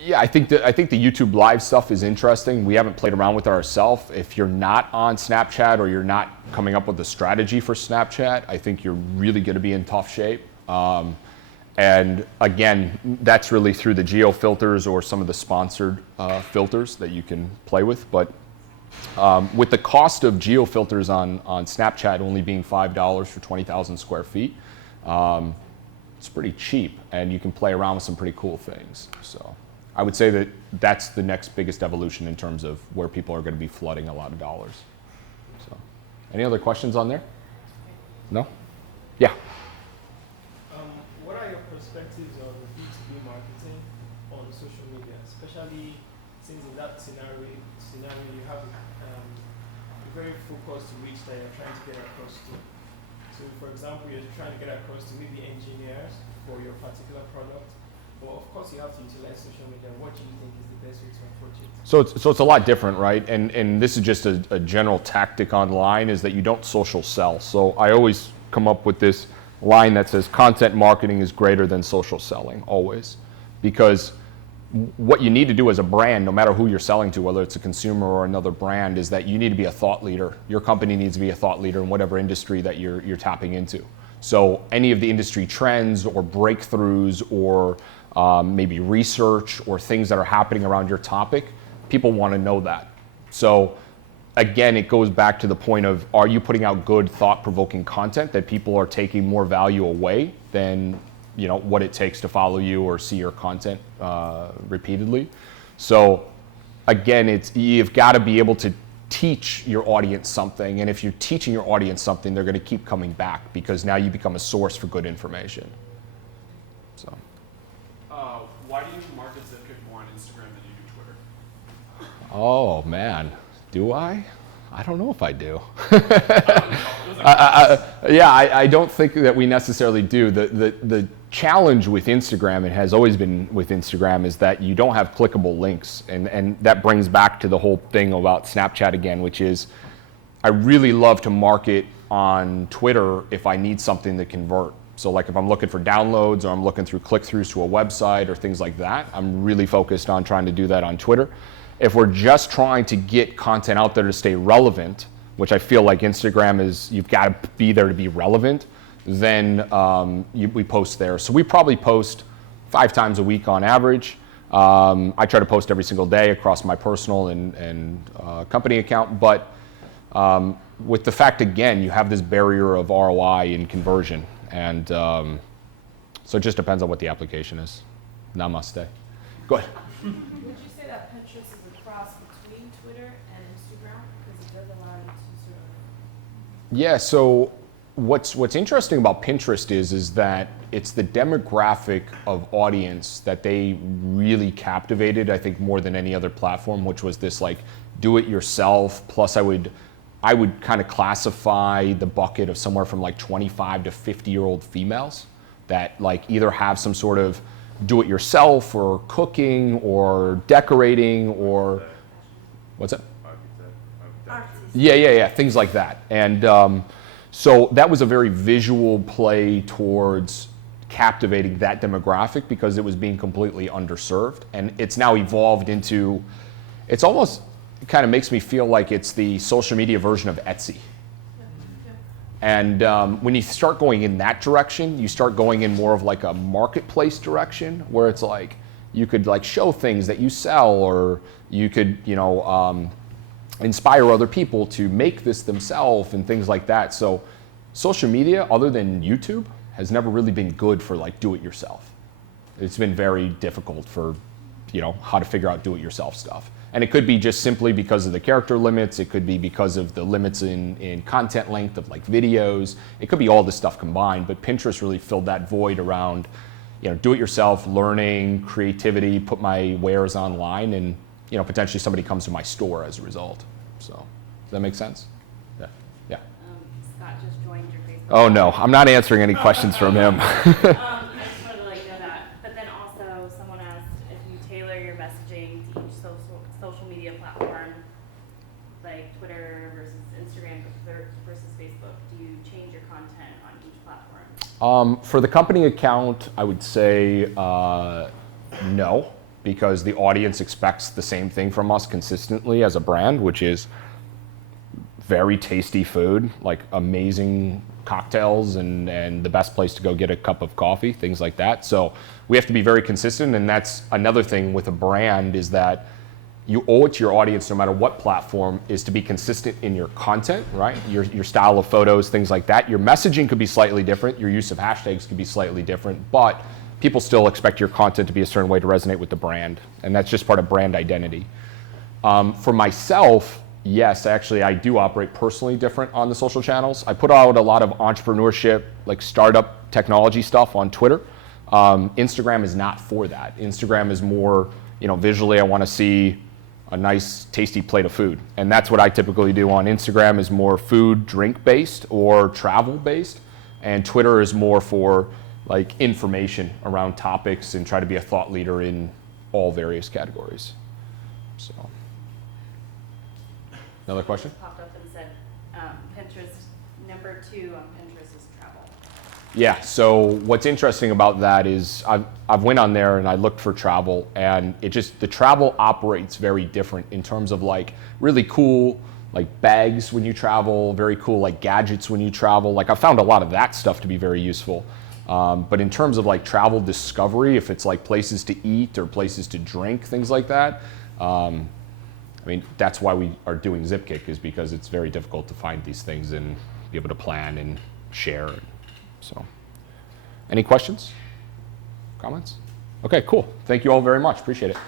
Yeah, I think the YouTube live stuff is interesting. We haven't played around with it ourselves. If you're not on Snapchat or you're not coming up with a strategy for Snapchat, I think you're really going to be in tough shape. And again, that's really through the geo filters or some of the sponsored filters that you can play with. But with the cost of geo filters on Snapchat only being $5 for 20,000 square feet, it's pretty cheap, and you can play around with some pretty cool things. So I would say that that's the next biggest evolution in terms of where people are going to be flooding a lot of dollars. So, any other questions on there? No? Yeah. What are your perspectives on B2B marketing on social media, especially since in that scenario you have a very focused reach that you're trying to get across to. So, for example, you're trying to get across to maybe engineers for your particular product, but of course you have to utilize social media. What do you think is the best way to approach it? So it's a lot different, right? And this is just a general tactic online, is that you don't social sell. So I always come up with this line that says content marketing is greater than social selling, always. Because what you need to do as a brand, no matter who you're selling to, whether it's a consumer or another brand, is that you need to be a thought leader. Your company needs to be a thought leader in whatever industry that you're tapping into. So any of the industry trends or breakthroughs or maybe research or things that are happening around your topic, people want to know that. So again, it goes back to the point of, are you putting out good, thought-provoking content that people are taking more value away than what it takes to follow you or see your content repeatedly. So again, you've got to be able to teach your audience something, and if you're teaching your audience something, they're going to keep coming back because now you become a source for good information. So. Why do you market Zipkick more on Instagram than you do Twitter? Oh man, do I? I don't know if I do. I don't think that we necessarily do. The challenge with Instagram, it has always been with Instagram, is that you don't have clickable links. And that brings back to the whole thing about Snapchat again, which is I really love to market on Twitter if I need something to convert. So like if I'm looking for downloads or I'm looking through click-throughs to a website or things like that, I'm really focused on trying to do that on Twitter. If we're just trying to get content out there to stay relevant, which I feel like Instagram is, you've got to be there to be relevant, then we post there. So we probably post 5 times a week on average. I try to post every single day across my personal and company account, but with the fact, again, you have this barrier of ROI and conversion. And so it just depends on what the application is. Namaste. Go ahead. Would you say that Pinterest is a cross between Twitter and Instagram? Because it does allow you to sort of... Yeah, so what's interesting about Pinterest is that it's the demographic of audience that they really captivated, I think, more than any other platform, which was this like do-it-yourself, plus I would kind of classify the bucket of somewhere from like 25 to 50-year-old females that like either have some sort of do-it-yourself or cooking or decorating or what's that? Yeah, things like that. And so that was a very visual play towards captivating that demographic because it was being completely underserved. And it's now evolved into, it's almost, it kind of makes me feel like it's the social media version of Etsy. And when you start going in that direction, you start going in more of like a marketplace direction where it's like you could like show things that you sell, or you could, inspire other people to make this themselves and things like that. So social media, other than YouTube, has never really been good for like do-it-yourself. It's been very difficult for, how to figure out do-it-yourself stuff. And it could be just simply because of the character limits. It could be because of the limits in content length of like videos. It could be all this stuff combined, but Pinterest really filled that void around, do-it-yourself, learning, creativity, put my wares online, and potentially somebody comes to my store as a result. So, does that make sense? Yeah. Scott just joined your Facebook. Oh no, I'm not answering any questions from him. I just wanted to let you know that. But then also, someone asked if you tailor your messaging to each social media platform, like Twitter versus Instagram versus Facebook. Do you change your content on each platform? For the company account, I would say no, because the audience expects the same thing from us consistently as a brand, which is very tasty food, like amazing cocktails and the best place to go get a cup of coffee, things like that. So we have to be very consistent, and that's another thing with a brand, is that you owe it to your audience, no matter what platform, is to be consistent in your content, right? Your style of photos, things like that. Your messaging could be slightly different, your use of hashtags could be slightly different, but people still expect your content to be a certain way to resonate with the brand, and that's just part of brand identity. For myself, yes, actually, I do operate personally different on the social channels. I put out a lot of entrepreneurship, like startup technology stuff on Twitter. Instagram is not for that. Instagram is more, visually I want to see a nice, tasty plate of food. And that's what I typically do on Instagram, is more food, drink-based or travel-based. And Twitter is more for like information around topics and try to be a thought leader in all various categories. So. Another question? Popped up and said Pinterest, number 2 on Pinterest is travel. Yeah, so what's interesting about that is I've went on there and I looked for travel, and the travel operates very different in terms of like really cool like bags when you travel, very cool like gadgets when you travel. Like I found a lot of that stuff to be very useful. But in terms of like travel discovery, if it's like places to eat or places to drink, things like that, that's why we are doing Zipkick, is because it's very difficult to find these things and be able to plan and share. So, any questions? Comments? Okay, cool. Thank you all very much. Appreciate it.